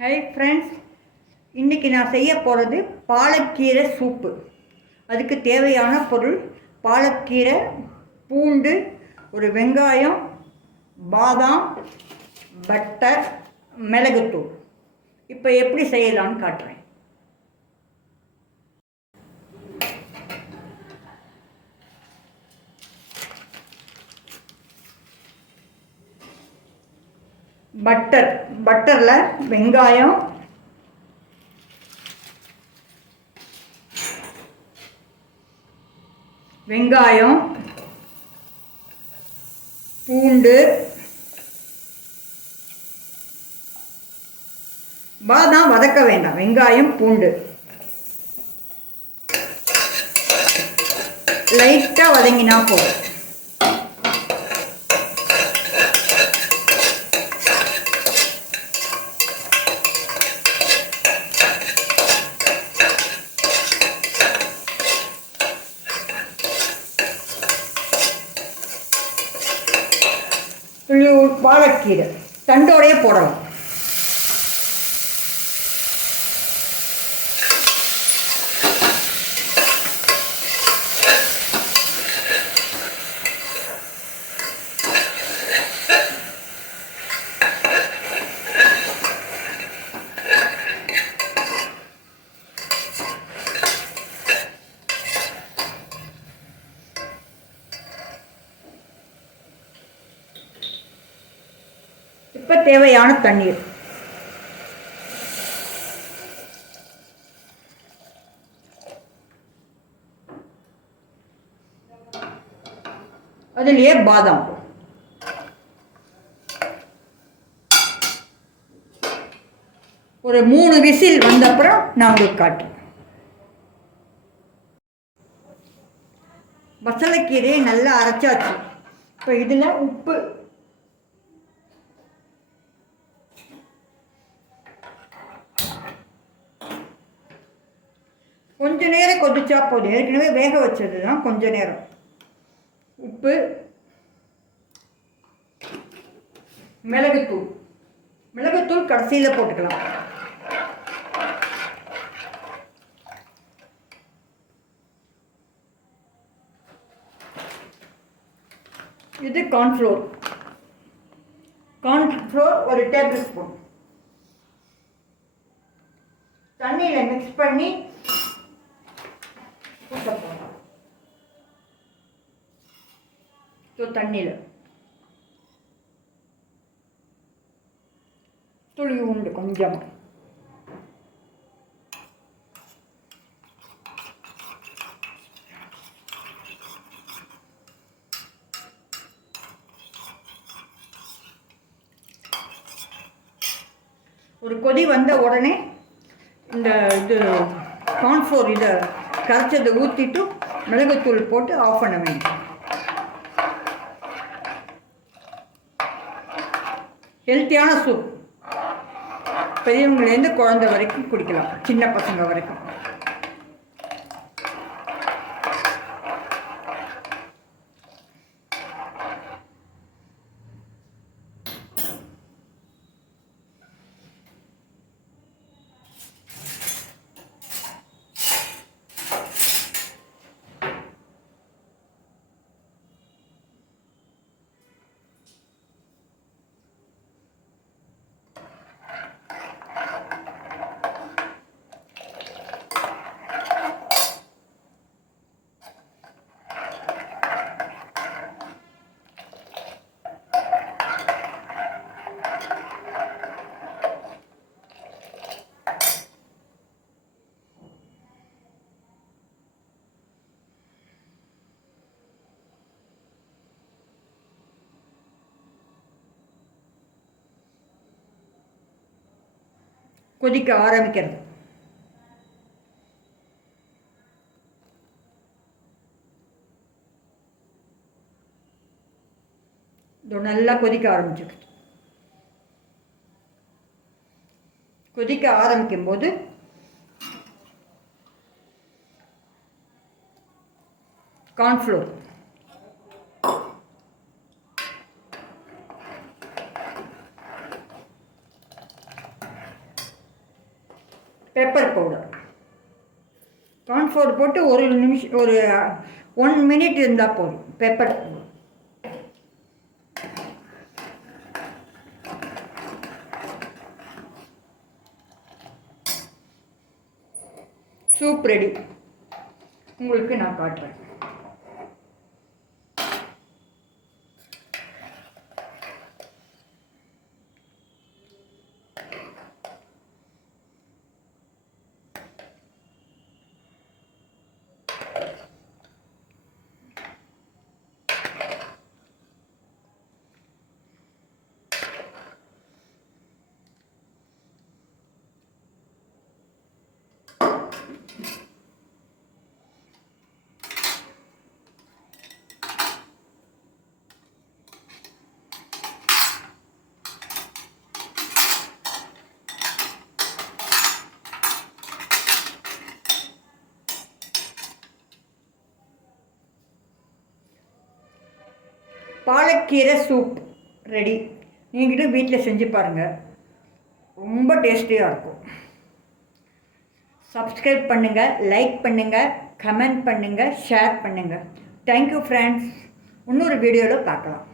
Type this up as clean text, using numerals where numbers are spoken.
Hi friends, இன்றைக்கி நான் செய்ய போகிறது பாலக்கீரை சூப்பு. அதுக்கு தேவையான பொருள் பாலக்கீரை, பூண்டு, ஒரு வெங்காயம், பாதாம், பட்டர், மிளகுத்தூள். இப்போ எப்படி செய்யலான்னு காட்டுறேன். பட்டரில் வெங்காயம், பூண்டு, பாதாம் வதக்க வேண்டாம். வெங்காயம், பூண்டு லைட்டாக வதங்கினா போதும். பாலக்கீரை தண்டோடையே போடலாம். இப்போ தேவையான தண்ணீர், அதுலேயே பாதாம், ஒரு 3 விசில் வந்தப்புறம் நான் உங்களுக்கு காட்டுறேன். பசலைக்கீரையை நல்லா அரைச்சாச்சு. இப்போ இதில் உப்பு, கொஞ்ச நேரம் கொதிச்சா போதும். ஏற்கனவே வேக வச்சது தான். கொஞ்ச நேரம் உப்பு, மிளகுத்தூள் கடைசியில் போட்டுக்கலாம். இது கார்ன்ஃப்ளோர் ஒரு டேபிள் ஸ்பூன். தண்ணியில் மிக்ஸ் பண்ணி தண்ணியில் துளி உண்டு கொஞ்சம். ஒரு கொதி வந்த உடனே இந்த கார்ன்ஃப்ளோர் இதை கரைச்சதை ஊற்றிட்டு மிளகுத்தூள் போட்டு ஆஃப் பண்ண வேண்டும். ஹெல்த்தியான சூப். பெரியவங்கலேருந்து குழந்தை வரைக்கும் குடிக்கலாம், சின்ன பசங்க வரைக்கும். கொதிக்க ஆரம்பிக்கிறது. நல்லா கொதிக்க ஆரம்பிச்சிருக்கு. கொதிக்க ஆரம்பிக்கும் போது கார்ன்ஃப்ளோர், பெப்பர் பவுடர். கார்ன்ஃப்ளோர் போட்டு ஒரு நிமிஷம், ஒரு 1 மினிட் இருந்தால் போதும். Pepper powder. Soup ready. உங்களுக்கு நான் காட்டுறேன். பாலக்கீரை சூப் ரெடி. நீங்களும் வீட்டில் செஞ்சு பாருங்கள், ரொம்ப டேஸ்டியாக இருக்கும். சப்ஸ்கிரைப் பண்ணுங்கள், லைக் பண்ணுங்கள், கமெண்ட் பண்ணுங்கள், ஷேர் பண்ணுங்கள். Thank you friends. இன்னொரு வீடியோவில் பார்க்கலாம்.